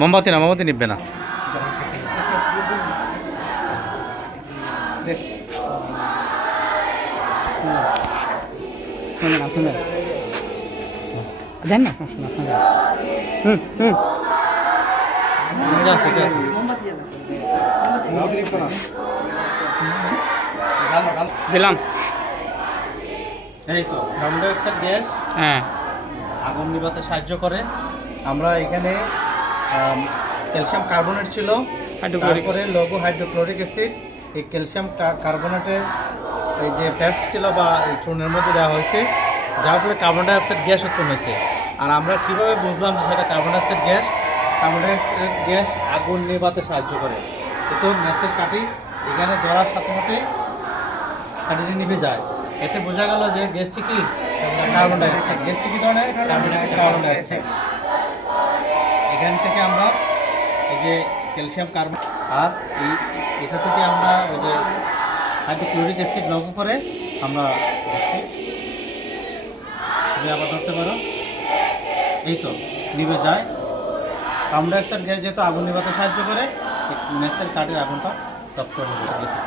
মোমবাতি না মোমবাতি নিবে না। না দেন না। হুম হুম। দিলাম। এই তো কার্বন ডাইঅক্সাইড গ্যাস হ্যাঁ। আগুন নিভাতে সাহায্য করে। আমরা এখানে ক্যালসিয়াম কার্বনেট ছিল। হাইড্রোক্লোরিক। তারপরে লঘু হাইড্রোক্লোরিক অ্যাসিড। এই ক্যালসিয়াম কার্বনেটের এই যে পেস্ট ছিল বা চূর্ণের মধ্যে দেওয়া হয়েছে যার ফলে কার্বন ডাইঅক্সাইড গ্যাস উৎপন্ন হয়েছে। আর আমরা কীভাবে বুঝলাম যে সেটা carbon dioxide gas carbon dioxide gas আগুন নেভাতে সাহায্য করে। তো ম্যাসের কাটি এখানে ধরার সাথে সাথে কাঠিটি নিভে যায়। এতে বোঝা গেল যে গ্যাসটি কি? কার্বন ডাইঅক্সাইড গ্যাসটি কি ধরনের? কার্বন ডাইঅক্সাইড এখান থেকে আমরা এই যে ক্যালসিয়াম কার্বন আর এই এটা থেকে আমরা ওই যে হাইড্রোক্লোরিক অ্যাসিড লঘু করে আমরা। তুমি আবার ধরতে পারো। এই তো, নিভে যায়। কার্বন ডাইঅক্সাইড গ্যাস যেহেতু আগুন নিভাতে সাহায্য করে মেসের কাঠের আগুনটা তপ্ত হয়ে গেছে